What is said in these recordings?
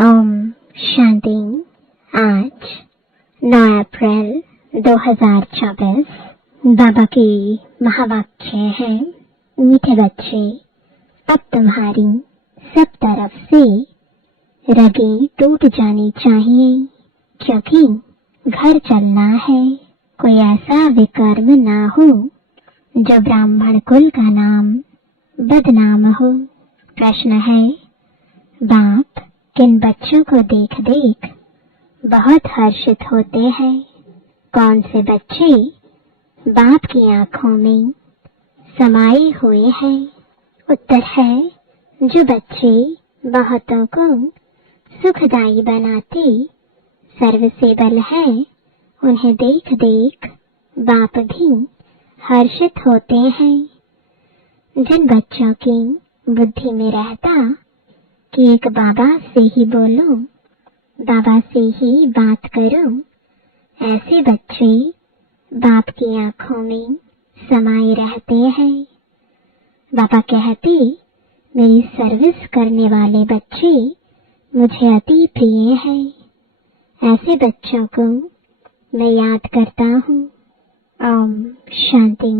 ओम शांति। आज 9 अप्रैल 2024 बाबा के महावाक्य है, मीठे बच्चे, अब तुम्हारी सब तरफ से रगें टूट जानी चाहिए, क्योंकि घर चलना है। कोई ऐसा विकर्म ना हो जो ब्राह्मण कुल का नाम बदनाम हो। प्रश्न है, बाप किन बच्चों को देख देख बहुत हर्षित होते हैं? कौन से बच्चे बाप की आंखों में समाये हुए हैं? उत्तर है, जो बच्चे बहुतों को सुखदायी बनाते सर्वसेबल हैं, उन्हें देख देख बाप भी हर्षित होते हैं। जिन बच्चों की बुद्धि में रहता कि एक बाबा से ही बोलो, बाबा से ही बात करो, ऐसे बच्चे बाप की आंखों में समाये रहते हैं। बाबा कहते, मेरी सर्विस करने वाले बच्चे मुझे अति प्रिय हैं। ऐसे बच्चों को मैं याद करता हूँ। ओम शांति।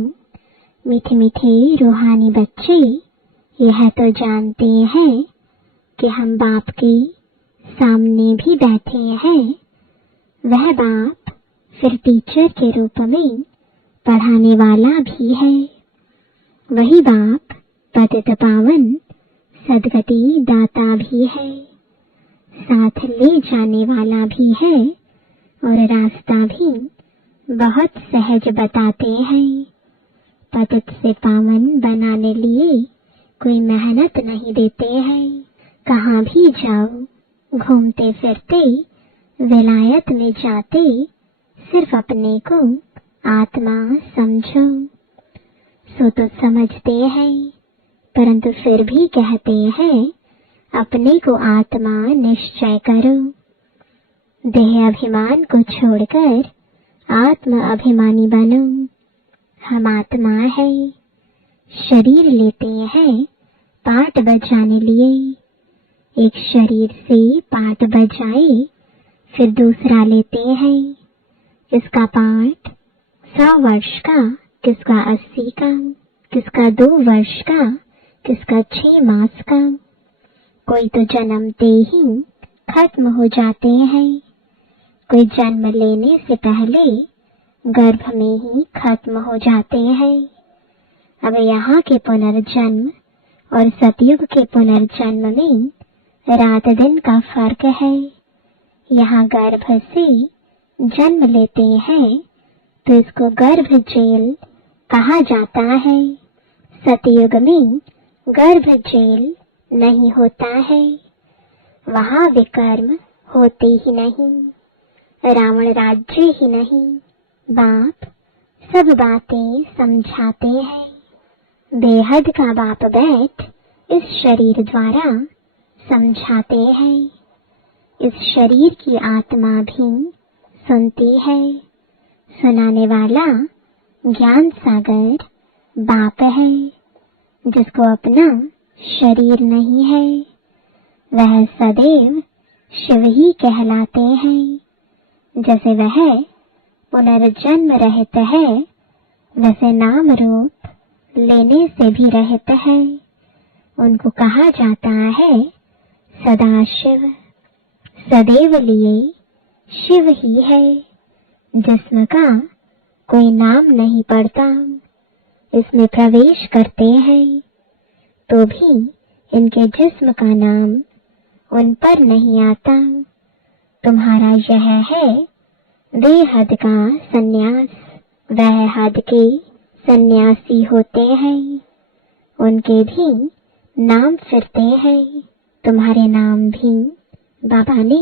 मीठे मीठे रूहानी बच्चे यह तो जानते हैं कि हम बाप के सामने भी बैठे हैं। वह बाप फिर टीचर के रूप में पढ़ाने वाला भी है। वही बाप पतित पावन सदगति दाता भी है, साथ ले जाने वाला भी है और रास्ता भी बहुत सहज बताते हैं। पतित से पावन बनाने लिए कोई मेहनत नहीं देते हैं। कहाँ भी जाओ, घूमते फिरते विलायत में जाते, सिर्फ अपने को आत्मा समझो। सो तो समझते हैं, परंतु फिर भी कहते हैं अपने को आत्मा निश्चय करो। देह अभिमान को छोड़कर आत्म अभिमानी बनो। हम आत्मा है, शरीर लेते हैं पाठ बजाने लिए। एक शरीर से पाठ बजाए फिर दूसरा लेते हैं। किसका पाठ 100 वर्ष का, किसका 80 का, किसका 2 वर्ष का, किसका 6 मास का। कोई तो जन्मते ही खत्म हो जाते हैं, कोई जन्म लेने से पहले गर्भ में ही खत्म हो जाते हैं। अब यहाँ के पुनर्जन्म और सतयुग के पुनर्जन्म में रात दिन का फर्क है। यहाँ गर्भ से जन्म लेते हैं तो इसको गर्भ जेल कहा जाता है। सतयुग में गर्भ जेल नहीं होता है, वहाँ विकर्म होते ही नहीं, रावण राज्य ही नहीं। बाप सब बातें समझाते हैं। बेहद का बाप बैठ इस शरीर द्वारा समझाते हैं। इस शरीर की आत्मा भी सुनती है। सुनाने वाला ज्ञान सागर बाप है। जिसको अपना शरीर नहीं है, वह सदैव शिव ही कहलाते हैं। जैसे वह पुनर्जन्म रहित है, वैसे नाम रूप लेने से भी रहित है। उनको कहा जाता है सदा शिव। सदैव लिए शिव ही है। जिस्म का कोई नाम नहीं पड़ता। इसमें प्रवेश करते हैं तो भी इनके जिस्म का नाम उन पर नहीं आता। तुम्हारा यह है बेहद का सन्यास। वह हद के सन्यासी होते हैं, उनके भी नाम फिरते हैं। तुम्हारे नाम भी बाबा ने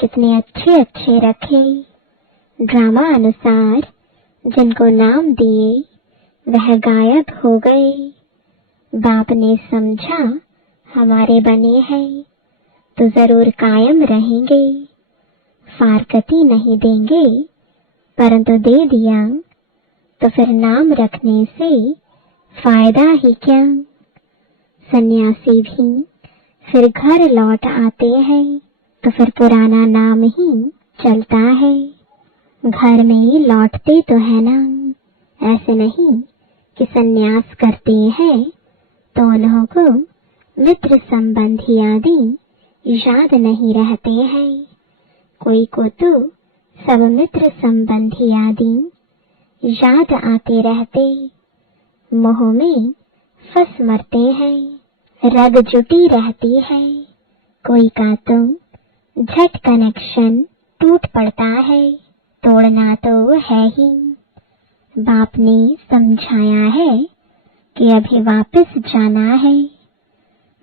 कितने अच्छे अच्छे रखे। ड्रामा अनुसार जिनको नाम दिए वह गायब हो गए। बाप ने समझा हमारे बने हैं तो जरूर कायम रहेंगे। फारकती नहीं देंगे, परंतु दे दिया तो फिर नाम रखने से फायदा ही क्या। सन्यासी भी फिर घर लौट आते हैं तो फिर पुराना नाम ही चलता है। घर में लौटते तो है ना, ऐसे नहीं कि सन्यास करते हैं तो उन्हों को मित्र संबंधी आदि याद नहीं रहते हैं। कोई को तो सब मित्र संबंधी आदि याद आते रहते, मोह में फंस मरते हैं, रग जुटी रहती है। कोई का तो झट कनेक्शन टूट पड़ता है, तोड़ना तो है ही। बाप ने समझाया है कि अभी वापस जाना है।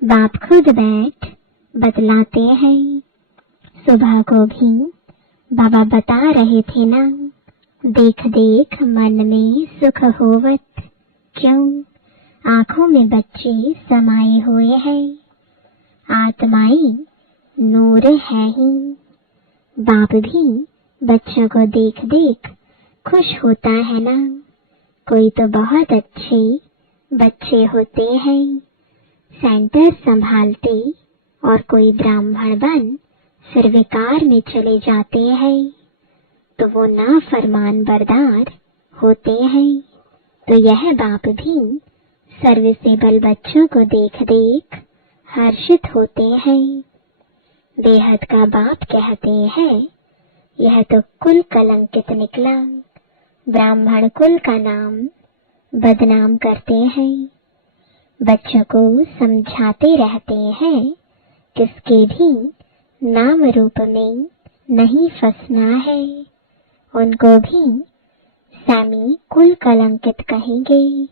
बाप खुद बैठ बतलाते हैं। सुबह को भी बाबा बता रहे थे ना, देख देख मन में सुख होवत, क्यों आंखों में बच्चे समाये हुए हैं, आत्माई नूर है ही। बाप भी बच्चों को देख देख खुश होता है ना। कोई तो बहुत अच्छे बच्चे होते हैं, सेंटर संभालते, और कोई ब्राह्मण बन फिर विकार में चले जाते हैं, तो वो ना फरमान बरदार होते हैं। तो यह बाप भी सर्विसेबल बच्चों को देख देख हर्षित होते हैं। बेहद का बाप कहते हैं, यह तो कुल कलंकित निकला, ब्राह्मण कुल का नाम बदनाम करते हैं। बच्चों को समझाते रहते हैं, किसके भी नाम रूप में नहीं फंसना है। उनको भी सैमी कुल कलंकित कहेंगे।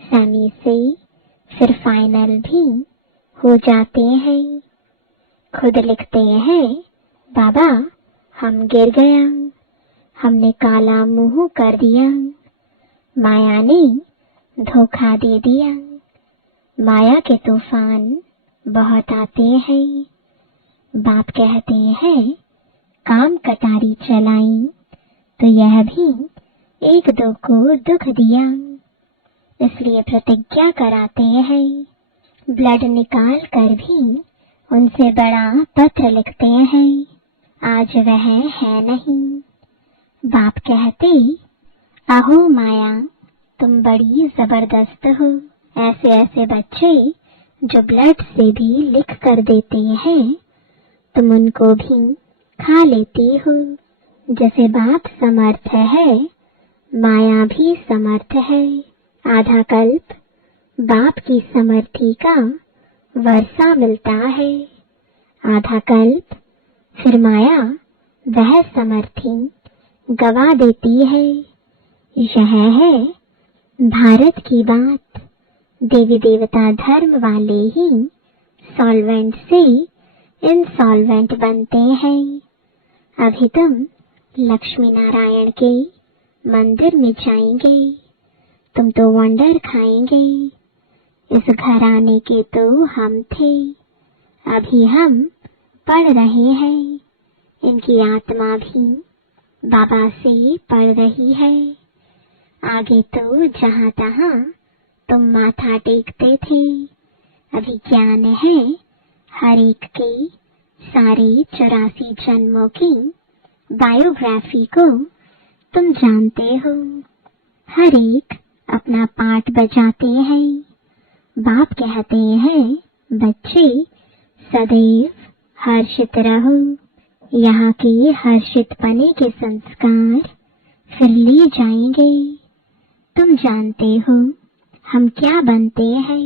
सैमी से फिर फाइनल भी हो जाते हैं। खुद लिखते हैं, बाबा हम गिर गया, हमने काला मुंह कर दिया, माया ने धोखा दे दिया। माया के तूफान बहुत आते हैं। बाप कहते हैं, काम कटारी चलाई तो यह भी एक दो को दुख दिया, इसलिए प्रतिज्ञा कराते हैं। ब्लड निकाल कर भी उनसे बड़ा पत्र लिखते हैं, आज वह है नहीं। बाप कहते, अहो माया तुम बड़ी जबरदस्त हो। ऐसे ऐसे बच्चे जो ब्लड से भी लिख कर देते हैं, तुम उनको भी खा लेती हो। जैसे बाप समर्थ है, माया भी समर्थ है। आधा कल्प बाप की समर्थी का वर्षा मिलता है, आधा कल्प फिर माया वह समर्थी गवा देती है। यह है भारत की बात। देवी देवता धर्म वाले ही सॉल्वेंट से इंसॉल्वेंट बनते हैं। अभी तुम लक्ष्मी नारायण के मंदिर में जाएंगे, तुम तो वंडर खाएंगे। इस घराने के तो हम थे, अभी हम पढ़ रहे हैं। इनकी आत्मा भी बाबा से पढ़ रही है। आगे तो जहाँ तहाँ तुम माथा टेकते थे, अभी ज्ञान है हर एक के सारे 84 जन्मों की बायोग्राफी को तुम जानते हो। हर एक अपना पार्ट बजाते हैं। बाप कहते हैं, बच्चे सदैव हर्षित रहो। यहाँ के हर्षित पने के संस्कार फिर ले जाएंगे। तुम जानते हो हम क्या बनते हैं।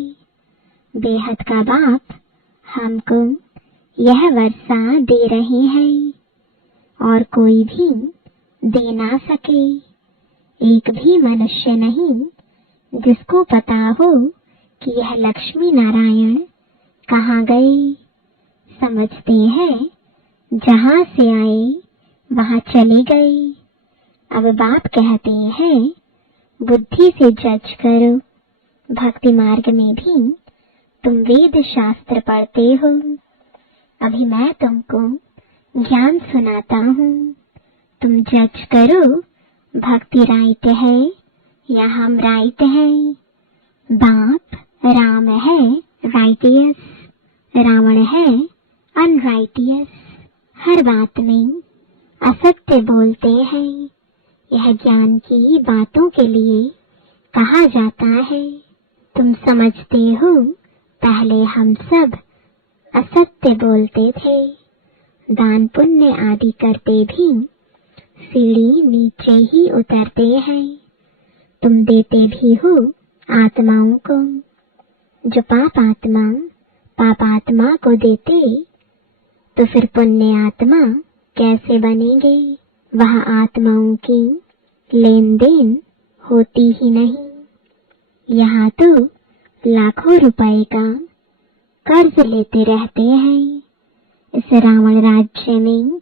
बेहद का बाप हमको यह वर्षा दे रहे हैं, और कोई भी दे ना सके। एक भी मनुष्य नहीं जिसको पता हो कि यह लक्ष्मी नारायण कहाँ गए। समझते हैं जहाँ से आए वहाँ चले गए। अब बाप कहते हैं, बुद्धि से जज करो। भक्ति मार्ग में भी तुम वेद शास्त्र पढ़ते हो। अभी मैं तुमको ज्ञान सुनाता हूँ, तुम जज करो भक्ति राइट है या हम राइट है। बाप राम है राइटियस, रावण है अनराइटियस। हर बात में असत्य बोलते हैं। यह ज्ञान की बातों के लिए कहा जाता है। तुम समझते हो पहले हम सब असत्य बोलते थे। दान पुण्य आदि करते भी सीढ़ी नीचे ही उतरते हैं। तुम देते भी हो आत्माओं को। जो पापात्मा को देते तो फिर पुण्य आत्मा कैसे बनेंगे। वह आत्माओं की लेन देन होती ही नहीं। यहाँ तो लाखों रुपए का कर्ज लेते रहते हैं। इस रावण राज्य में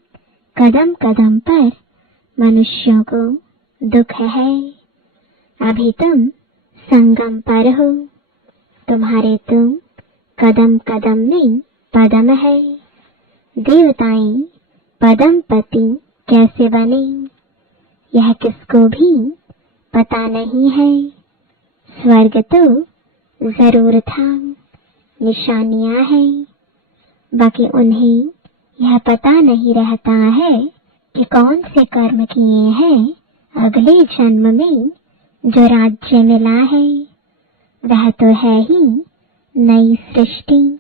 कदम कदम पर मनुष्यों को दुख है। अभी तुम संगम पर हो। तुम्हारे तो कदम कदम में पदम है। देवताएं पदम पति कैसे बने यह किसको भी पता नहीं है। स्वर्ग तो जरूर था, निशानियां हैं, बाकी उन्हें यह पता नहीं रहता है कि कौन से कर्म किए हैं अगले जन्म में जो राज्य मिला है। वह तो है ही नई सृष्टि,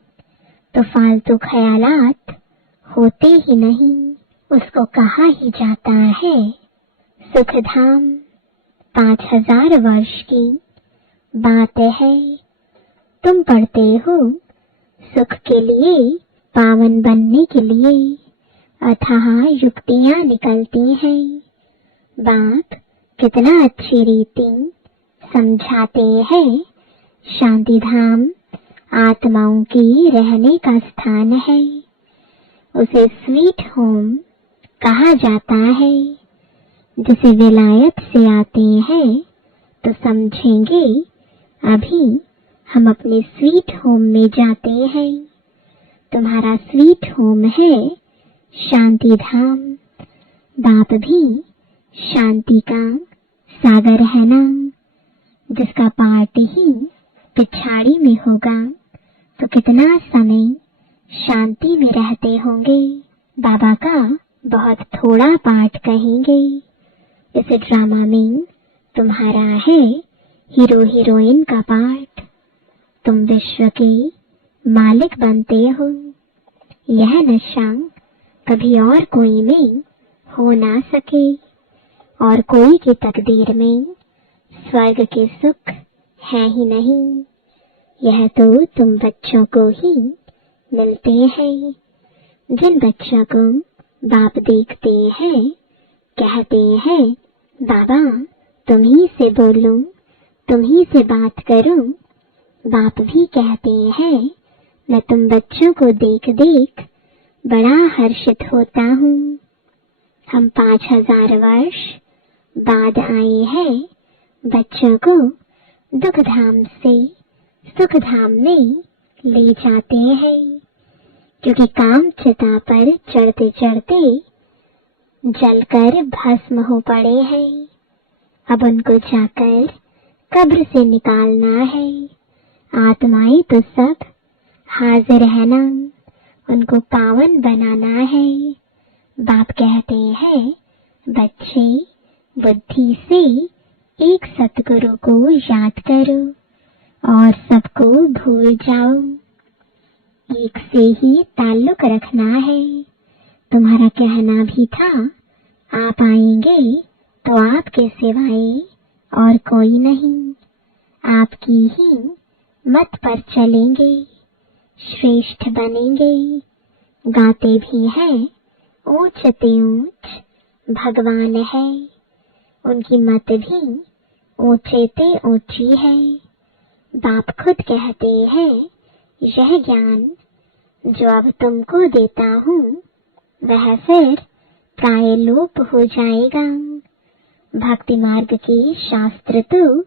तो फालतू ख्यालात होते ही नहीं। उसको कहा ही जाता है सुखधाम। 5000 वर्ष की बात है। तुम पढ़ते हो सुख के लिए, पावन बनने के लिए अथाह युक्तियां निकलती हैं। बाप कितना अच्छी रीति समझाते हैं। शांति धाम आत्माओं की रहने का स्थान है। उसे स्वीट होम कहा जाता है। जिसे विलायत से आते हैं तो समझेंगे अभी हम अपने स्वीट होम में जाते हैं। तुम्हारा स्वीट होम है शांति धाम। बाप भी शांति का सागर है ना। जिसका पाठ ही पिछाड़ी में होगा तो कितना समय शांति में रहते होंगे। बाबा का बहुत थोड़ा पाठ कहेंगे। इस ड्रामा में तुम्हारा है हीरो हीरोइन का पाठ। तुम विश्व के मालिक बनते हो। यह नशा कभी और कोई में हो ना सके और कोई की तकदीर में स्वर्ग के सुख है ही नहीं। यह तो तुम बच्चों को ही मिलते हैं। जिन बच्चों को बाप देखते हैं कहते हैं बाबा तुम ही से बोलो, तुम ही से बात करो। बाप भी कहते हैं मैं तुम बच्चों को देख देख बड़ा हर्षित होता हूँ। हम 5000 वर्ष बाद आए हैं बच्चों को दुख धाम से सुख धाम में ले जाते हैं। क्योंकि काम चिता पर चढ़ते चढ़ते जलकर भस्म हो पड़े हैं। अब उनको जाकर कब्र से निकालना है। आत्माएं तो सब हाजिर है ना, उनको पावन बनाना है। बाप कहते हैं बच्चे बुद्धि से एक सतगुरु को याद करो और सबको भूल जाओ। एक से ही ताल्लुक रखना है। तुम्हारा कहना भी था आप आएंगे तो आपके सिवाय और कोई नहीं। आपकी ही मत पर चलेंगे, श्रेष्ठ बनेंगे। गाते भी हैं ऊंच ते ऊंच भगवान है। उनकी मत भी ऊंचे ते ऊंची है। बाप खुद कहते हैं यह ज्ञान जो अब तुमको देता हूँ वह फिर प्राय लोप हो जाएगा। भक्ति मार्ग के शास्त्र तो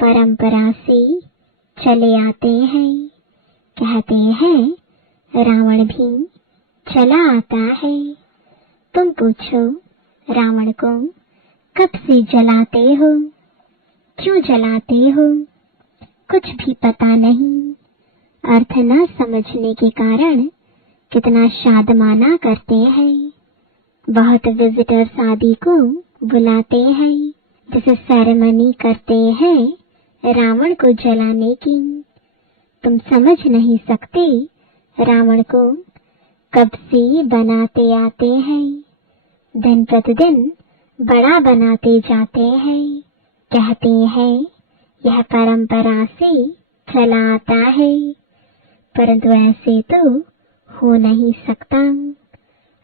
परंपरा से चले आते हैं। कहते हैं रावण भी चला आता है। तुम पूछो रावण को कब से जलाते हो, क्यों जलाते हो? कुछ भी पता नहीं। अर्थ न समझने के कारण कितना शादमाना करते हैं। बहुत विजिटर्स आदि को बुलाते हैं, जैसे सेरेमनी करते हैं रावण को जलाने की। तुम समझ नहीं सकते रावण को कब से बनाते आते हैं, दिन प्रतिदिन बड़ा बनाते जाते हैं। कहते हैं यह परंपरा से चला आता है, परंतु ऐसे तो हो नहीं सकता।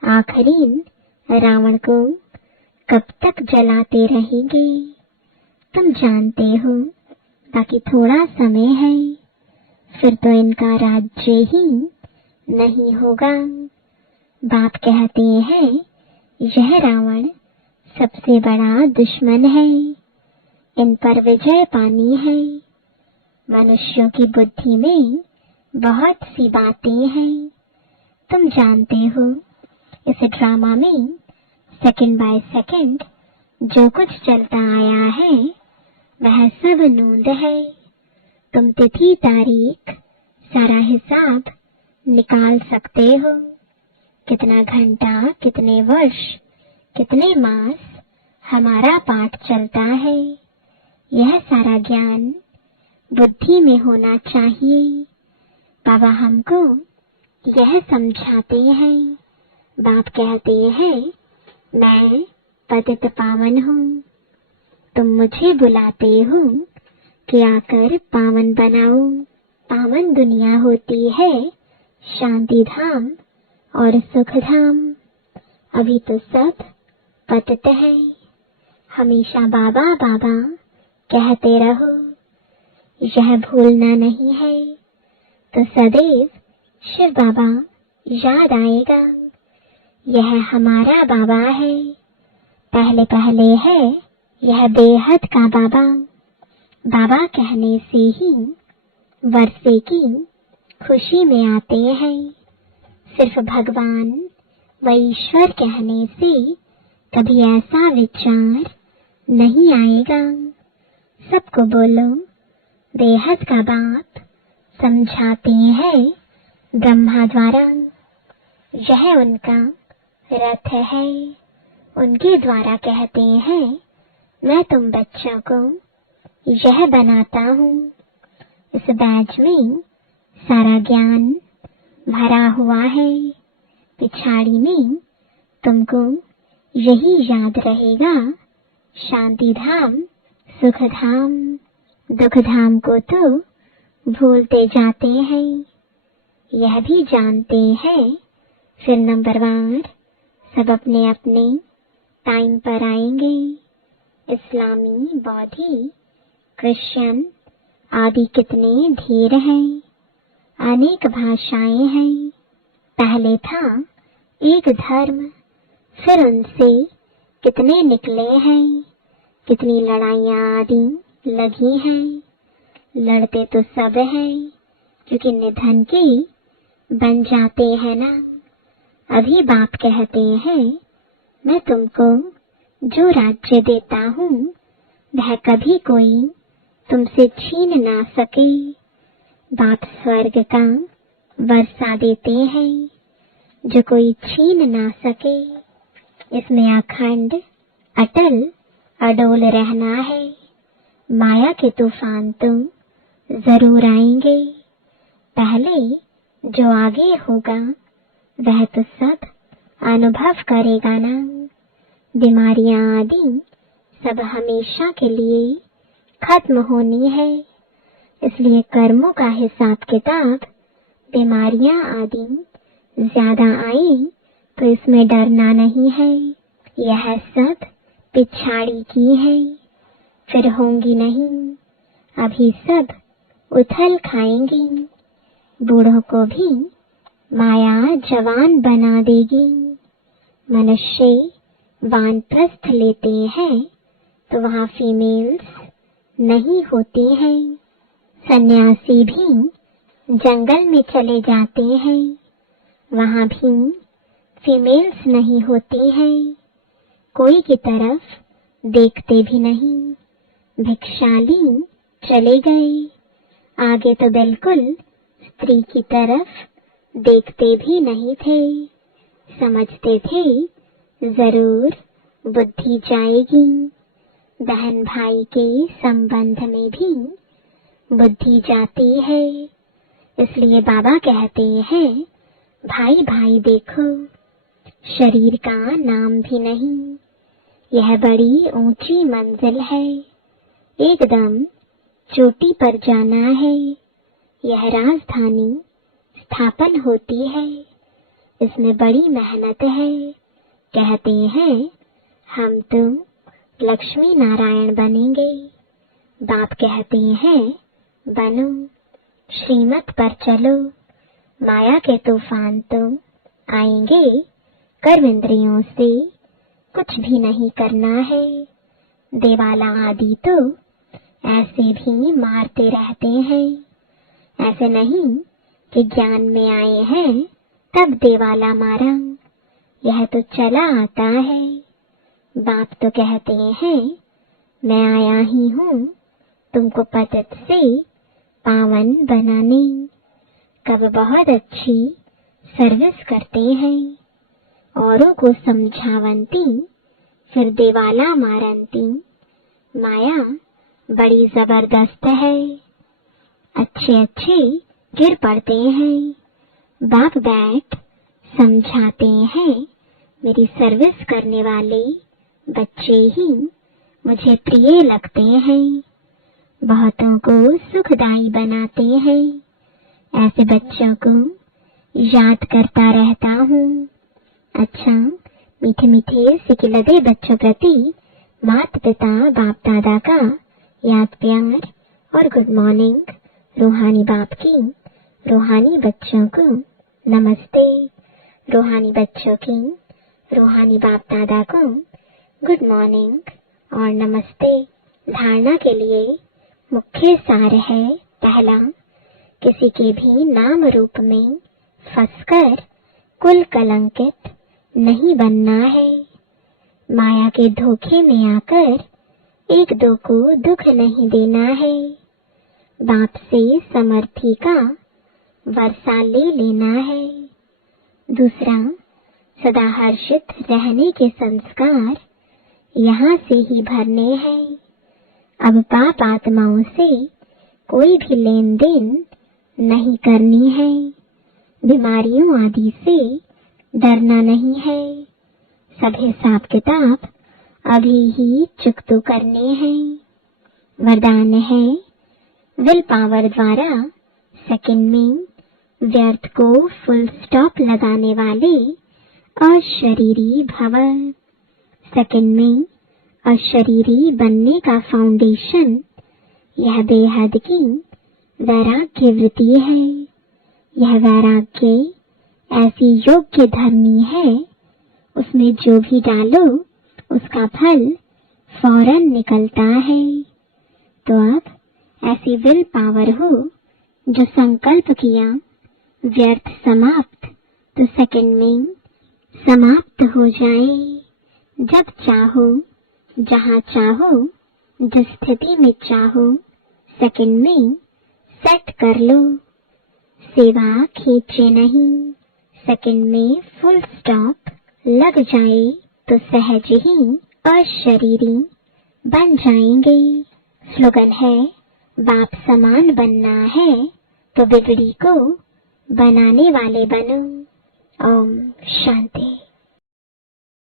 आखिरीन रावण को कब तक जलाते रहेंगे तुम जानते हो। बाकी थोड़ा समय है, फिर तो इनका राज्य ही नहीं होगा। बाप कहते हैं यह रावण सबसे बड़ा दुश्मन है, इन पर विजय पानी है। मनुष्यों की बुद्धि में बहुत सी बातें हैं, तुम जानते हो। इस ड्रामा में सेकंड बाय सेकंड जो कुछ चलता आया है वह सब नोंद है। तुम तिथि तारीख सारा हिसाब निकाल सकते हो, कितना घंटा, कितने वर्ष, कितने मास हमारा पाठ चलता है। यह सारा ज्ञान बुद्धि में होना चाहिए। बाबा हमको यह समझाते हैं। बाप कहते हैं मैं पतित पावन हूँ, तुम मुझे बुलाते हो कि आकर पावन बनाओ। पावन दुनिया होती है शांति धाम और सुख धाम। अभी तो सब पतित है। हमेशा बाबा बाबा कहते रहो, यह भूलना नहीं है तो सदैव शिव बाबा याद आएगा। यह हमारा बाबा है, पहले पहले है यह बेहद का बाबा। बाबा कहने से ही वर्षे की खुशी में आते हैं। सिर्फ भगवान व ईश्वर कहने से कभी ऐसा विचार नहीं आएगा। सबको बोलो बेहद का बाप समझाते हैं ब्रह्मा द्वारा। यह उनका रथ है, उनके द्वारा कहते हैं मैं तुम बच्चों को यह बनाता हूँ। इस बैच में सारा ज्ञान भरा हुआ है, पिछाड़ी में तुमको यही याद रहेगा, शांति धाम सुख धाम। दुख धाम को तो भूलते जाते हैं, यह भी जानते हैं। फिर नंबरवार सब अपने अपने टाइम पर आएंगे। इस्लामी, बौद्धी, क्रिश्चियन आदि कितने ढेर हैं, अनेक भाषाएं हैं। पहले था एक धर्म, फिर उनसे कितने निकले हैं, कितनी लड़ाइयाँ आदि लगी हैं। लड़ते तो सब हैं, क्योंकि निधन के बन जाते हैं ना। अभी बाप कहते हैं मैं तुमको जो राज्य देता हूँ वह कभी कोई तुमसे छीन ना सके। बाप स्वर्ग का वर्षा देते हैं जो कोई छीन ना सके। इसमें अखंड अटल अडोल रहना है। माया के तूफान तो जरूर आएंगे, पहले जो आगे होगा वह तो सब अनुभव करेगा ना। बीमारियां आदि सब हमेशा के लिए खत्म होनी है, इसलिए कर्मों का हिसाब किताब बीमारियां आदि ज्यादा आए तो इसमें डरना नहीं है। यह सब पिछाड़ी की है, फिर होंगी नहीं। अभी सब उथल खाएंगी, बूढ़ों को भी माया जवान बना देगी। मनुष्य वानप्रस्थ लेते हैं तो वहाँ फीमेल्स नहीं होती हैं। सन्यासी भी जंगल में चले जाते हैं, वहाँ भी फीमेल्स नहीं होती हैं। कोई की तरफ देखते भी नहीं, भिक्षाली चले गए, आगे तो बिल्कुल स्त्री की तरफ देखते भी नहीं थे। समझते थे जरूर बुद्धि जाएगी। बहन भाई के संबंध में भी बुद्धि जाती है। इसलिए बाबा कहते हैं, भाई भाई देखो, शरीर का नाम भी नहीं, यह बड़ी ऊंची मंजिल है, एकदम चोटी पर जाना है। यह राजधानी स्थापन होती है, इसमें बड़ी मेहनत है। कहते हैं हम तुम लक्ष्मी नारायण बनेंगे। बाप कहते हैं बनो, श्रीमत पर चलो, माया के तूफान तो आएंगे, कर्म इंद्रियों से कुछ भी नहीं करना है। देवाला आदि तो ऐसे भी मारते रहते हैं। ऐसे नहीं कि ज्ञान में आए हैं तब देवाला मारा, यह तो चला आता है। बाप तो कहते हैं मैं आया ही हूँ तुमको पतित से पावन बनाने। कब बहुत अच्छी सर्विस करते हैं, औरों को समझावंती, फिर देवाला मारंती। माया बड़ी जबरदस्त है, अच्छे अच्छे गिर पड़ते हैं। बाप बैठ समझाते हैं, मेरी सर्विस करने वाले बच्चे ही मुझे प्रिय लगते हैं, बहुतों को सुखदाई बनाते हैं। ऐसे बच्चों को याद करता रहता हूँ। अच्छा, मीठे मीठे सिकिलदे बच्चों प्रति माता पिता बाप दादा का याद प्यार और गुड मॉर्निंग। रूहानी बाप की रूहानी बच्चों को नमस्ते। रूहानी बच्चों की रूहानी बाप दादा को गुड मॉर्निंग और नमस्ते। धारणा के लिए मुख्य सार है, पहला, किसी के भी नाम रूप में फंसकर कुल कलंकित नहीं बनना है। माया के धोखे में आकर एक दो को दुख नहीं देना है। बाप से समर्थी का वर्षा ले लेना है। दूसरा, सदा हर्षित रहने के संस्कार यहाँ से ही भरने हैं। अब पाप आत्माओं से कोई भी लेन देन नहीं करनी है। बीमारियों आदि से डरना नहीं है। सब हिसाब किताब अभी ही चुकतो करने हैं। वरदान है, विल पावर द्वारा सेकंड में व्यर्थ को फुल स्टॉप लगाने वाले अशरीरी भव। सेकंड में अशरीरी बनने का फाउंडेशन यह बेहद की वैराग्य वृत्ति है। यह वैराग्य ऐसी योग्य धरनी है, उसमें जो भी डालो उसका फल फौरन निकलता है। तो अब ऐसी विल पावर हो जो संकल्प किया व्यर्थ समाप्त तो सेकंड में समाप्त हो जाए। जब चाहो, जहाँ चाहो, जिस स्थिति में चाहो, सेकंड में सेट कर लो। सेवा खींचे नहीं, सेकंड में फुल स्टॉप लग जाए तो सहज ही अशरीरी बन जाएंगे। स्लोगन है, बाप समान बनना है तो बिगड़ी को बनाने वाले बनो। ओम शांति।